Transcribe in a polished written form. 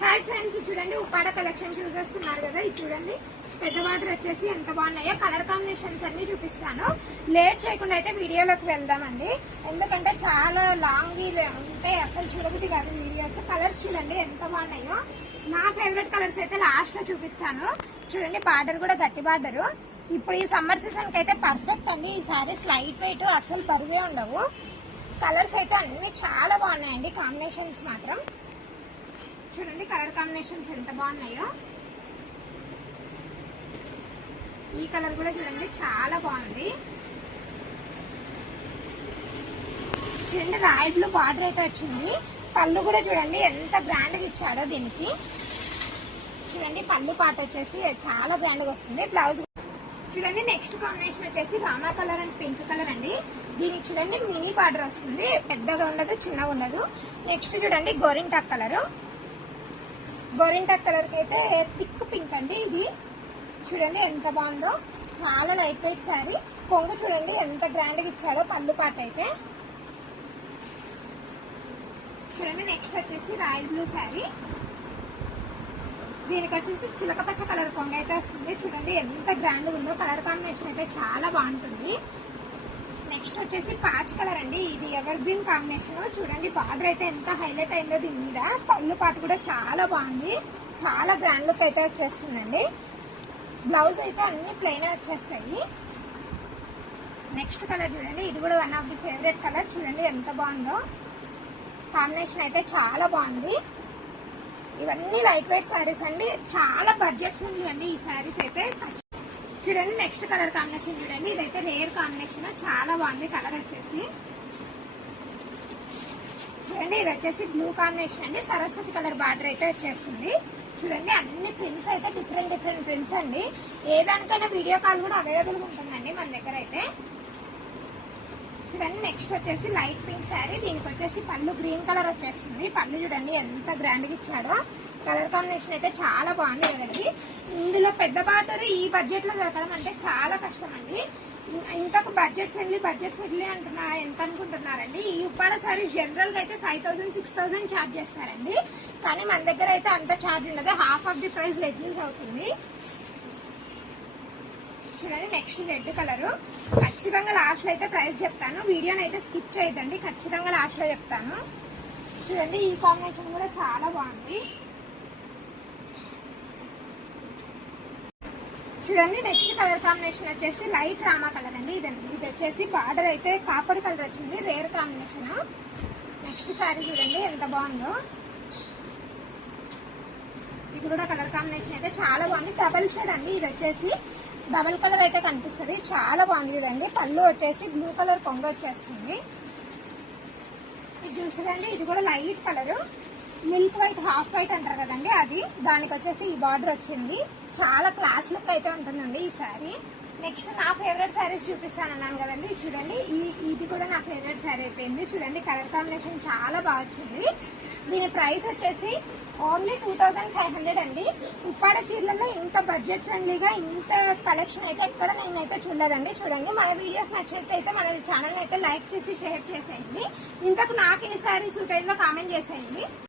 Hi friends, చూడండి Uppada collection చూసేస్తున్నారు కదా. ఇది చూడండి పెద్ద బార్డర్ వచ్చేసి ఎంత బాగున్నాయో. కలర్ కాంబినేషన్స్ అన్ని చూపిస్తాను. లేట్ చేయకుండా అయితే వీడియోలోకి వెళ్దామండి. ఎందుకంటే చాలా లాంగ్ ఉంటే అసలు చూడబుద్ధి కాదు వీడియోస్. కలర్స్ చూడండి ఎంత బాగున్నాయో. నా ఫేవరెట్ కలర్స్ అయితే లాస్ట్ లో చూపిస్తాను. చూడండి బార్డర్ కూడా గట్టి బార్డర్. ఇప్పుడు ఈ సమ్మర్ సీజన్ కి అయితే పర్ఫెక్ట్ అండి. ఈ సారీస్ లైట్ వెయిట్, అసలు బరువే ఉండవు. కలర్స్ అయితే అన్ని చాలా బాగున్నాయండి. కాంబినేషన్స్ మాత్రం చూడండి, కలర్ కాంబినేషన్స్ ఎంత బాగున్నాయో. ఈ కలర్ కూడా చూడండి చాలా బాగుంది. చూడండి రాయల్ బ్లూ బార్డర్ అయితే వచ్చింది. పళ్ళు కూడా చూడండి ఎంత గ్రాండ్ గా ఇచ్చాడో దీనికి. చూడండి పళ్ళు పాట వచ్చేసి చాలా గ్రాండ్ గా వస్తుంది. బ్లౌజ్ చూడండి. నెక్స్ట్ కాంబినేషన్ వచ్చేసి Rama colour and pink colour అండి. దీనికి చూడండి మినీ బార్డర్ వస్తుంది. పెద్దగా ఉండదు, చిన్నగా ఉండదు. నెక్స్ట్ చూడండి గోరింటాక్ కలర్. గోరింటాక్ కలర్ కి అయితే థిక్ పింక్ అండి. ఇది చూడండి ఎంత బాగుందో. చాలా లైట్ వెయిట్ శారీ. కొంగు చూడండి ఎంత గ్రాండ్ గా ఇచ్చాడో పళ్ళు పాట అయితే. చూడండి నెక్స్ట్ వచ్చేసి రాయల్ బ్లూ శారీ. దీనికి వచ్చేసి చిలక పచ్చ కలర్ కొంగ అయితే వస్తుంది. చూడండి ఎంత గ్రాండ్ ఉందో. కలర్ కాంబినేషన్ అయితే చాలా బాగుంటుంది. నెక్స్ట్ వచ్చేసి పాచ్ కలర్ అండి. ఇది ఎవర్ గ్రీన్ కాంబినేషన్. చూడండి బార్డర్ అయితే ఎంత హైలైట్ అయిందో దీని మీద. పళ్ళు పాట కూడా చాలా బాగుంది. చాలా గ్రాండ్ లుక్ అయితే వచ్చేస్తుందండి. బ్లౌజ్ అయితే అన్ని ప్లెయిన్ వచ్చేస్తాయి. నెక్స్ట్ కలర్ చూడండి. ఇది కూడా one of the favourite colour. చూడండి ఎంత బాగుందో. కాంబినేషన్ అయితే చాలా బాగుంది. ఇవన్నీ లైట్ వెయిట్ శారీస్ అండి. చాలా బడ్జెట్ ఫ్రెండ్లీ అండి ఈ శారీస్ అయితే. చూడండి నెక్స్ట్ కలర్ కాంబినేషన్ చూడండి. ఇదైతే రేర్ కాంబినేషన్, చాలా బాగుంది. కలర్ వచ్చేసి చూడండి, ఇది వచ్చేసి బ్లూ కాంబినేషన్ అండి. సరస్వతి కలర్ బార్డర్ అయితే వచ్చేస్తుంది. చూడండి అన్ని ప్రింట్స్ అయితే డిఫరెంట్ ప్రింట్స్ అండి. ఏ దానికైనా వీడియో కాల్ కూడా అవైలబుల్ ఉంటుందండి మన దగ్గర అయితే. చూడండి నెక్స్ట్ వచ్చేసి లైట్ పింక్ శారీ. దీనికి వచ్చేసి పళ్ళు గ్రీన్ కలర్ వచ్చేస్తుంది. పళ్ళు చూడండి ఎంత గ్రాండ్ గా ఇచ్చాడో. కలర్ కాంబినేషన్ అయితే చాలా బాగుంది కదండి. ఇందులో పెద్ద బార్డర్ ఈ బడ్జెట్ లో దొరకడం అంటే చాలా కష్టం అండి. ఇంతకు బడ్జెట్ ఫ్రెండ్లీ అంటున్నా ఎంత అనుకుంటున్నారండి. ఈ ఉప్పాడ సారీస్ జనరల్ గా అయితే 5000 6000 ఛార్జ్ చేస్తారండి. కానీ మన దగ్గర అయితే అంత ఛార్జ్ ఉండదు. Half of the price reduce అవుతుంది. చూడండి నెక్స్ట్ రెడ్ కలర్. ఖచ్చితంగా లాస్ట్ లో అయితే ప్రైస్ చెప్తాను. వీడియోని అయితే స్కిప్ చేయదండి. ఖచ్చితంగా లాస్ట్ లో చెప్తాను. చూడండి ఈ కాంబినేషన్ కూడా చాలా బాగుంది. చూడండి నెక్స్ట్ కలర్ కాంబినేషన్ వచ్చేసి లైట్ రామా కలర్ అండి. ఇది వచ్చేసి బార్డర్ అయితే కాపర్ కలర్ వచ్చింది. Rare combination. నెక్స్ట్ సారీ చూడండి ఎంత బాగుందో. ఇది కూడా కలర్ కాంబినేషన్ అయితే చాలా బాగుంది. డబల్ షేడ్ అండి. ఇది వచ్చేసి డబల్ కలర్ అయితే కనిపిస్తుంది. చాలా బాగుంది చూడండి. పళ్ళు వచ్చేసి బ్లూ కలర్ కొంగ వచ్చేస్తుంది. ఇది చూసారండి, ఇది కూడా light colour. Milk white, half white అంటారు కదండి, అది. దానికి వచ్చేసి ఈ బార్డర్ వచ్చింది. చాలా క్లాస్ లుక్ అయితే ఉంటుందండి ఈ శారీ. నెక్స్ట్ నా ఫేవరెట్ శారీస్ చూపిస్తానన్నాను కదండి. చూడండి ఇది కూడా నా ఫేవరెట్ శారీ అయిపోయింది. చూడండి కలర్ కాంబినేషన్ చాలా బాగా వచ్చింది. దీని ప్రైస్ వచ్చేసి ఓన్లీ 2500 అండి. ఉప్పాడ చీరలలో ఇంత బడ్జెట్ ఫ్రెండ్లీగా ఇంత కలెక్షన్ అయితే ఎక్కడ నేనైతే చూడలేదండి. చూడండి మన వీడియోస్ నచ్చినట్లయితే మన ఛానల్ అయితే లైక్ చేసి షేర్ చేసేయండి. ఇంతకు నాకు ఏ శారీ సూట్ అయిందో కామెంట్ చేసేయండి.